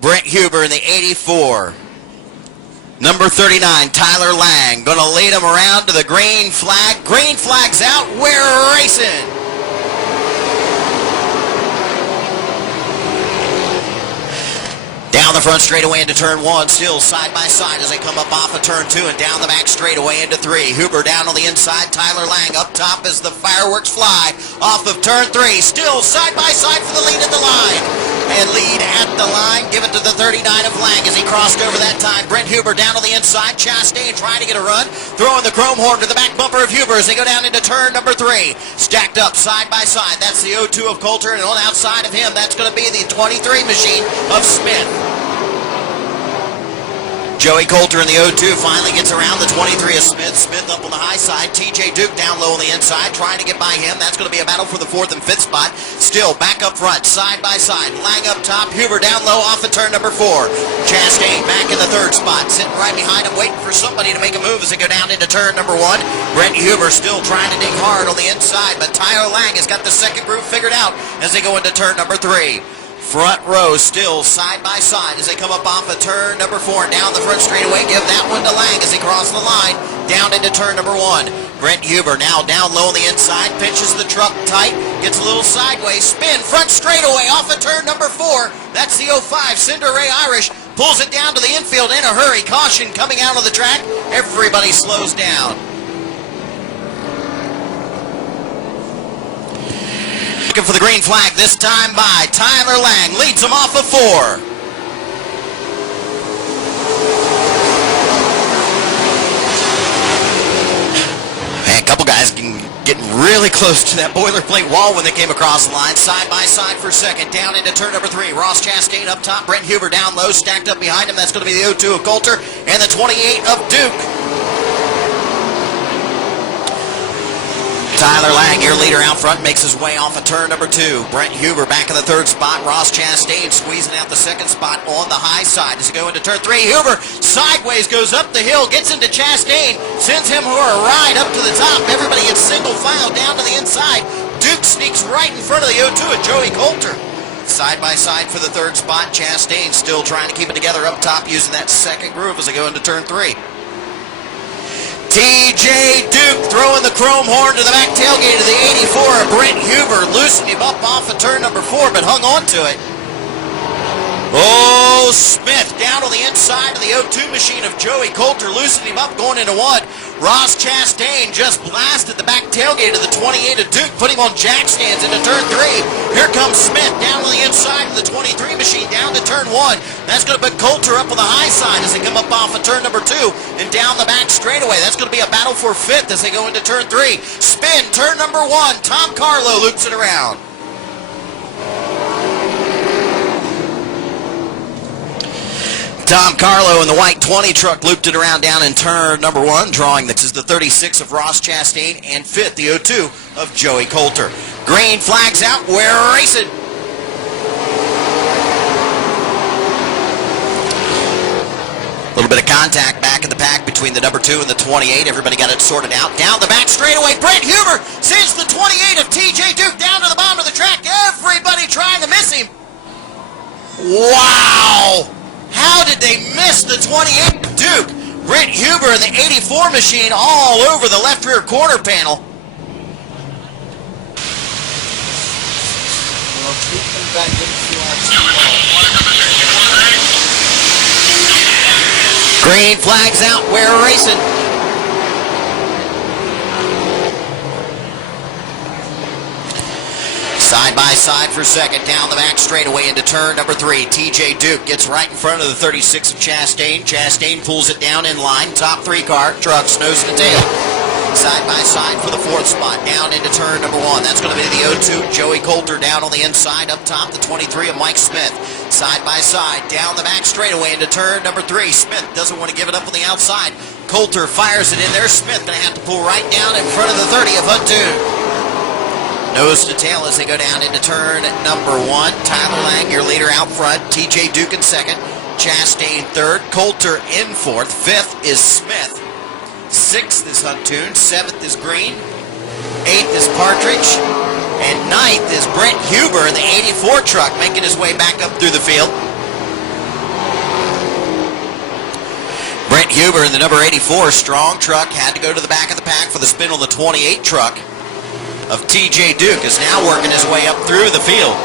Brent Huber in the 84. Number 39, Tyler Lang, going to lead him around to the green flag. Green flag's out. We're racing. Down the front straightaway into turn 1, still side by side as they come up off of turn 2 and down the back straightaway into 3. Huber down on the inside, Tyler Lang up top as the fireworks fly off of turn 3. Still side by side for the lead at the line. And lead at the line given to the 39 of Lang as he crossed over that time. Brent Huber down on the inside, Chastain trying to get a run, throwing the chrome horn to the back bumper of Huber as they go down into turn number 3. Stacked up side by side, that's the 02 of Coulter, and on outside of him, that's going to be the 23 machine of Smith. Joey Coulter in the 02 finally gets around the 23 of Smith. Smith up on the high side. TJ Duke down low on the inside, trying to get by him. That's going to be a battle for the 4th and 5th spot. Still back up front, side by side. Lang up top, Huber down low off of turn number 4. Chastain back in the 3rd spot, sitting right behind him, waiting for somebody to make a move as they go down into turn number 1. Brent Huber still trying to dig hard on the inside, but Tyler Lang has got the second groove figured out as they go into turn number 3. Front row still side by side as they come up off of turn number 4 and down the front straightaway. Give that one to Lang as he crosses the line down into turn number 1. Brent Huber now down low on the inside, pinches the truck tight, gets a little sideways, spin, front straightaway off of turn number 4. That's the 05, Cinder Ray Irish, pulls it down to the infield in a hurry. Caution coming out of the track. Everybody slows down. Looking for the green flag this time by Tyler Lang. Leads him off of 4. Man, a couple guys getting really close to that boilerplate wall when they came across the line. Side by side for second. Down into turn number 3. Ross Chastain up top. Brent Huber down low. Stacked up behind him. That's going to be the 02 of Coulter and the 28 of Duke. Tyler Lang, your leader out front, makes his way off of turn number 2. Brent Huber back in the 3rd spot. Ross Chastain squeezing out the 2nd spot on the high side as he go into turn 3. Huber sideways goes up the hill, gets into Chastain, sends him for a ride up to the top. Everybody gets single file down to the inside. Duke sneaks right in front of the 02 of Joey Coulter. Side by side for the 3rd spot. Chastain still trying to keep it together up top using that second groove as they go into turn 3. TJ Duke throwing the chrome horn to the back tailgate of the 84 of Brent Huber, loosened him up off of turn number 4, but hung on to it. Oh, Smith down on the inside of the 02 machine of Joey Coulter, loosened him up going into 1. Ross Chastain just blasted the back tailgate of the 28 of Duke, putting him on jack stands into turn 3. Here comes Smith down on the inside of the 23 machine down to turn 1. That's going to put Coulter up on the high side as they come up off of turn number 2 and down the back straightaway. That's going to be a battle for 5th as they go into turn 3. Spin, turn number 1. Tom Carlo loops it around. Tom Carlo in the white 20 truck looped it around down in turn number 1, drawing this is the 36 of Ross Chastain and 5th, the 02 of Joey Coulter. Green flags out, we're racing. A little bit of contact back in the pack between the number 2 and the 28. Everybody got it sorted out. Down the back straightaway, Brent Huber sends the 28 of TJ Duke down to the bottom of the track. Everybody trying to miss him. Wow! How did they miss the 28 Duke? Brent Huber in the 84 machine all over the left rear corner panel. Green flags out, we're racing. Side by side for second, down the back straightaway into turn number 3. TJ Duke gets right in front of the 36 of Chastain. Chastain pulls it down in line. Top 3 car, trucks, nose to tail. Side by side for the 4th spot, down into turn number 1. That's going to be the 02. Joey Coulter down on the inside. Up top, the 23 of Mike Smith. Side by side, down the back straightaway into turn number 3. Smith doesn't want to give it up on the outside. Coulter fires it in there. Smith going to have to pull right down in front of the 30 of Huntoon. Nose to tail as they go down into turn number 1. Tyler Lang, your leader out front. TJ Duke in second. Chastain third. Coulter in 4th. 5th is Smith. 6th is Huntoon. 7th is Green. 8th is Partridge. And 9th is Brent Huber in the 84 truck making his way back up through the field. Brent Huber in the number 84 strong truck had to go to the back of the pack for the spin on the 28 truck of TJ Duke is now working his way up through the field.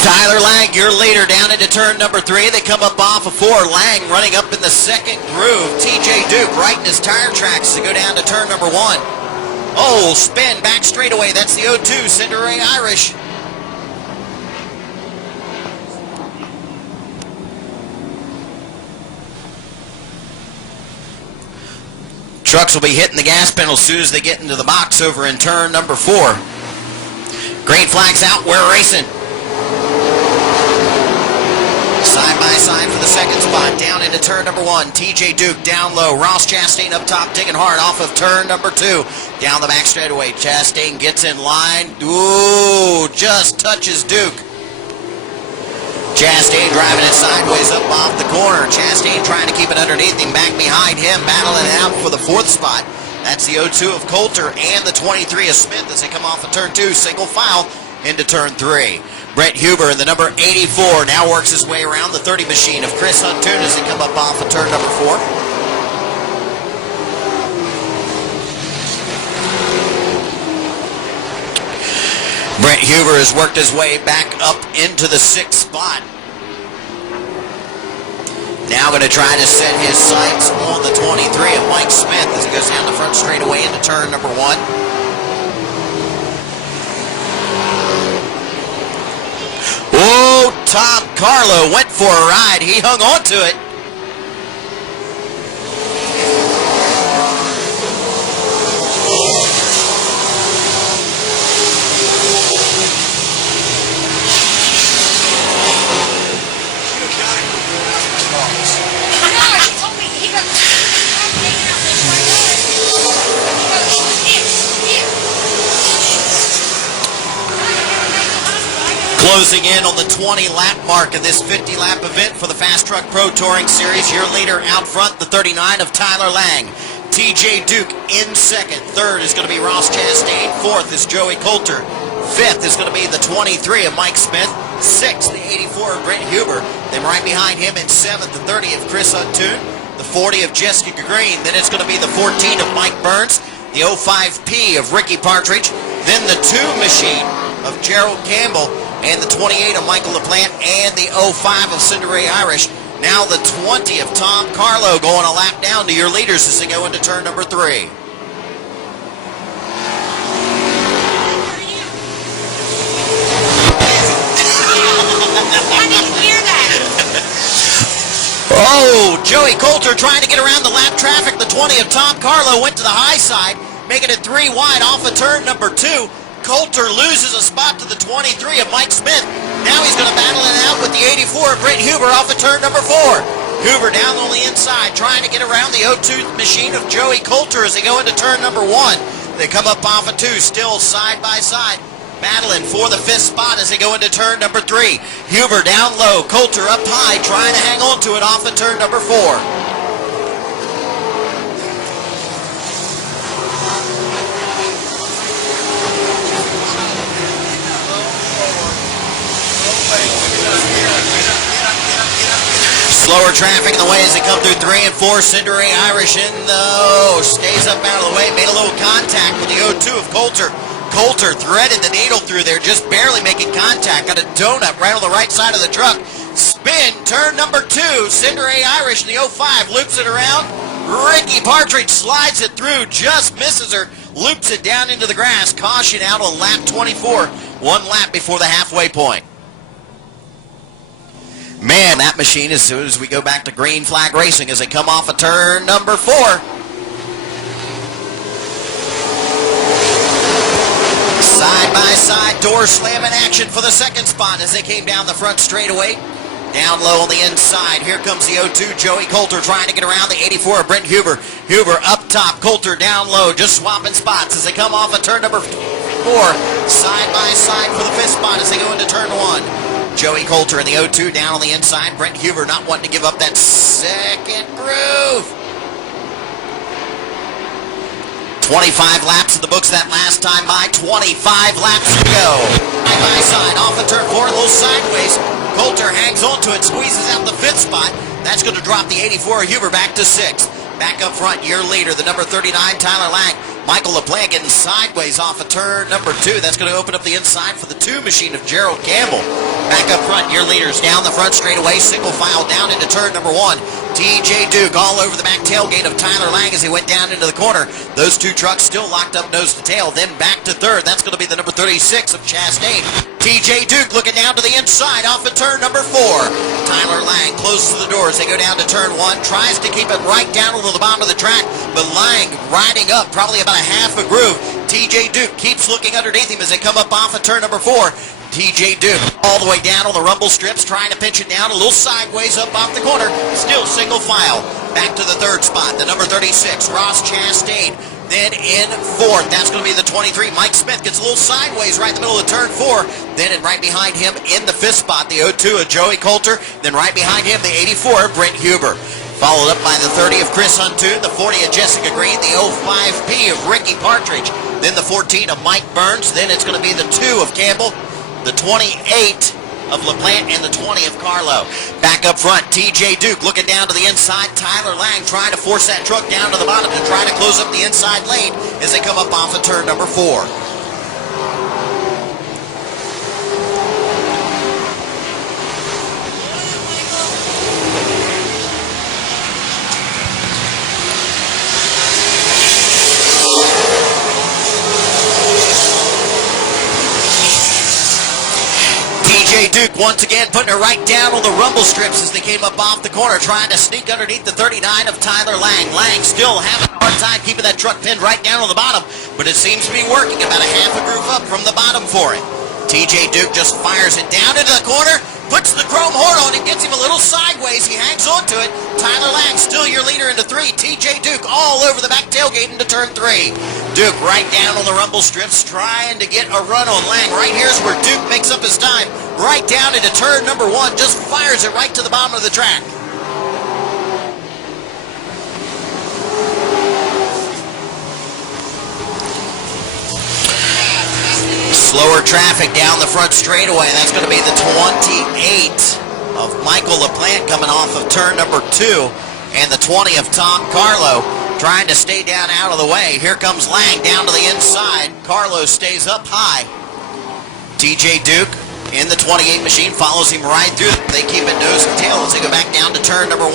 Tyler Lang, your leader, down into turn number 3. They come up off of 4. Lang running up in the second groove. TJ Duke right in his tire tracks to go down to turn number 1. Oh, spin back straightaway. That's the 0-2, Cinderay Irish. Trucks will be hitting the gas pedal as soon as they get into the box over in turn number 4. Green flag's out. We're racing. Side by side for the second spot, down into turn number 1. TJ Duke down low. Ross Chastain up top, digging hard off of turn number 2. Down the back straightaway. Chastain gets in line. Ooh, just touches Duke. Chastain driving it sideways up off the corner. Chastain trying to keep it underneath him. Back behind him, battling it out for the 4th spot. That's the 0-2 of Coulter and the 23 of Smith as they come off of turn 2. Single file into turn 3. Brent Huber in the number 84 now works his way around the 30 machine of Chris Huntoon as they come up off of turn number 4. Brent Huber has worked his way back up into the 6th spot. Now going to try to set his sights on the 23 of Mike Smith as he goes down the front straightaway into turn number 1. Oh, Tom Carlo went for a ride. He hung on to it. Closing in on the 20-lap mark of this 50-lap event for the Fast Truck Pro Touring Series. Your leader out front, the 39 of Tyler Lang. TJ Duke in second. Third is going to be Ross Chastain. Fourth is Joey Coulter. Fifth is going to be the 23 of Mike Smith. Sixth, the 84 of Brent Huber. Then right behind him in seventh, the 30 of Chris Huntoon. The 40 of Jessica Green. Then it's going to be the 14 of Mike Burns. The 05P of Ricky Partridge. Then the 2 machine of Gerald Campbell. And the 28 of Michael LaPlante, and the 05 of Cinderay Irish. Now the 20 of Tom Carlo going a lap down to your leaders as they go into turn number 3. I didn't hear that. Oh, Joey Coulter trying to get around the lap traffic. The 20 of Tom Carlo went to the high side, making it 3 wide off of turn number 2. Coulter loses a spot to the 23 of Mike Smith. Now he's going to battle it out with the 84 of Brent Huber off of turn number 4. Huber down on the inside trying to get around the 0-2 machine of Joey Coulter as they go into turn number 1. They come up off of 2, still side by side, battling for the 5th spot as they go into turn number 3. Huber down low, Coulter up high trying to hang on to it off of turn number 4. Slower traffic in the way as they come through 3 and 4. Cinderay Irish in the stays up out of the way. Made a little contact with the 0-2 of Coulter. Coulter threaded the needle through there, just barely making contact. Got a donut right on the right side of the truck. Spin, turn number 2. Cinderay Irish, the 05, loops it around. Ricky Partridge slides it through, just misses her, loops it down into the grass. Caution out on lap 24. 1 lap before the halfway point. Man, that machine, as soon as we go back to green flag racing as they come off of turn number 4. Side by side door slamming action for the 2nd spot as they came down the front straightaway. Down low on the inside. Here comes the 0-2 Joey Coulter trying to get around the 84 of Brent Huber. Huber up top, Coulter down low, just swapping spots as they come off of turn number 4. Side by side for the 5th spot as they go into turn 1. Joey Coulter in the 0-2 down on the inside. Brent Huber not wanting to give up that second groove. 25 laps in the books that last time by. 25 laps to go. Side by side, off of turn 4, a little sideways. Coulter hangs onto it, squeezes out the 5th spot. That's going to drop the 84 Huber back to 6th. Back up front, your leader, the number 39, Tyler Lang. Michael LaPlante getting sideways off of turn number 2. That's going to open up the inside for the 2 machine of Gerald Campbell. Back up front, your leaders down the front straightaway, single file down into turn number 1. TJ Duke all over the back tailgate of Tyler Lang as he went down into the corner. Those 2 trucks still locked up nose to tail. Then back to 3rd. That's going to be the number 36 of Chastain. TJ Duke looking down to the inside off of turn number 4. Tyler Lang closes the doors. They go down to turn 1. Tries to keep it right down to the bottom of the track. But Lang riding up probably about a half a groove. TJ Duke keeps looking underneath him as they come up off of turn number 4. TJ Duke all the way down on the rumble strips, trying to pinch it down a little sideways up off the corner. Still single file. Back to the 3rd spot, the number 36, Ross Chastain. Then in 4th, that's going to be the 23. Mike Smith gets a little sideways right in the middle of turn 4. Then and right behind him in the 5th spot, the 02 of Joey Coulter. Then right behind him, the 84 of Brent Huber. Followed up by the 30 of Chris Huntoon, the 40 of Jessica Green, the 05P of Ricky Partridge. Then the 14 of Mike Burns. Then it's going to be the 2 of Campbell, the 28 of LaPlante, and the 20 of Carlo. Back up front, TJ Duke looking down to the inside. Tyler Lang trying to force that truck down to the bottom to try to close up the inside lane as they come up off of turn number 4. TJ Duke once again putting her right down on the rumble strips as they came up off the corner, trying to sneak underneath the 39 of Tyler Lang. Lang still having a hard time keeping that truck pinned right down on the bottom, but it seems to be working about a half a groove up from the bottom for it. TJ Duke just fires it down into the corner, puts the chrome horn on him, gets him a little sideways. He hangs onto it. Tyler Lang still your leader into 3. TJ Duke all over the back tailgate into turn 3. Duke right down on the rumble strips, trying to get a run on Lang. Right here's where Duke makes up his time. Right down into turn number 1, just fires it right to the bottom of the track. Slower traffic down the front straightaway. That's going to be the 28 of Michael LaPlante coming off of turn number 2, and the 20 of Tom Carlo trying to stay down out of the way. Here comes Lang down to the inside. Carlo stays up high. TJ Duke in the 28 machine follows him right through. They keep it nose and tail as they go back down to turn number 1.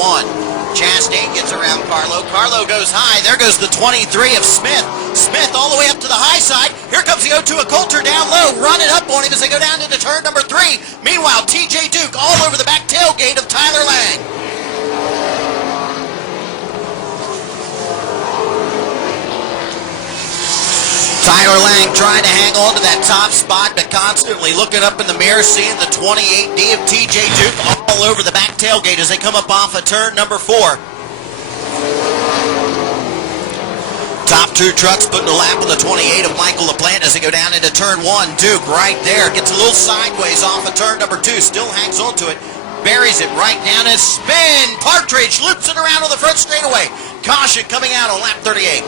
Chastain gets around Carlo. Carlo goes high. There goes the 23 of Smith. Smith all the way up to the high side. Here comes the 02 of Coulter down low, running up on him as they go down into turn number 3. Meanwhile, TJ Duke all over the back tailgate of Tyler Lang. Tyler Lang trying to hang on to that top spot, but constantly looking up in the mirror, seeing the 28D of TJ Duke all over the back tailgate as they come up off of turn number 4. Top 2 trucks putting a lap on the 28 of Michael LaPlante as they go down into turn 1. Duke right there gets a little sideways off of turn number 2, still hangs onto it, buries it right down and spin. Partridge loops it around on the front straightaway. Caution coming out on lap 38.